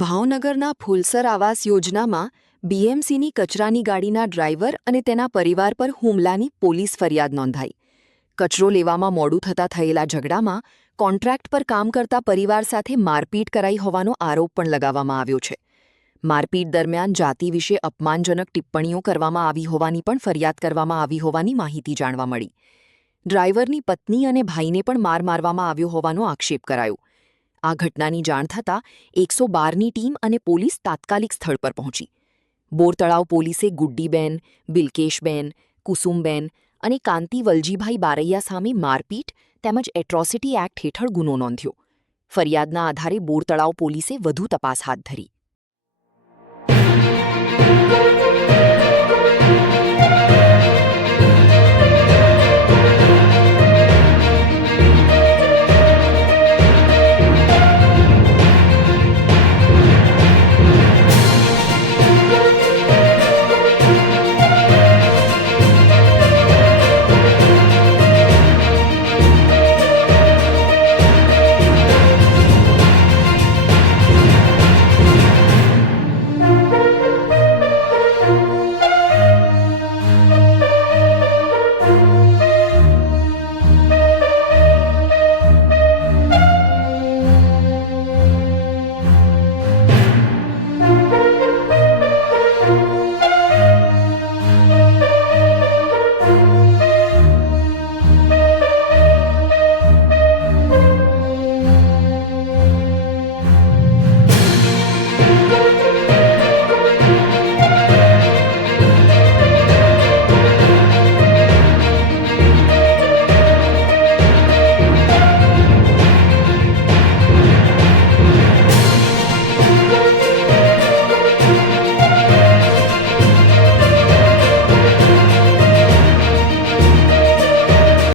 ભાવનગરના ફુલસર આવાસ યોજનામાં બીએમસીની કચરાની ગાડીના ડ્રાઈવર અને તેના પરિવાર પર હુમલાની પોલીસ ફરિયાદ નોંધાઈ. કચરો લેવામાં મોડું થતાં થયેલા ઝઘડામાં કોન્ટ્રાક્ટ પર કામ કરતા પરિવાર સાથે મારપીટ કરાઈ હોવાનો આરોપ પણ લગાવવામાં આવ્યો છે. મારપીટ દરમિયાન જાતિ વિશે અપમાનજનક ટિપ્પણીઓ કરવામાં આવી હોવાની પણ ફરિયાદ કરવામાં આવી હોવાની માહિતી જાણવા મળી. ડ્રાઈવરની પત્ની અને ભાઈને પણ માર મારવામાં આવ્યો હોવાનો આક્ષેપ કરાયો. આ ઘટનાની જાણ થતાં 112ની ટીમ અને પોલીસ તાત્કાલિક સ્થળ પર પહોંચી. બોરતળાવ પોલીસે ગુડ્ડીબેન, બિલ્કેશબેન, કુસુમબેન અને કાંતિ વલજીભાઈ બારૈયા સામે મારપીટ તેમજ એટ્રોસિટી એક્ટ હેઠળ ગુનો નોંધ્યો. ફરિયાદના આધારે બોરતળાવ પોલીસે વધુ તપાસ હાથ ધરી.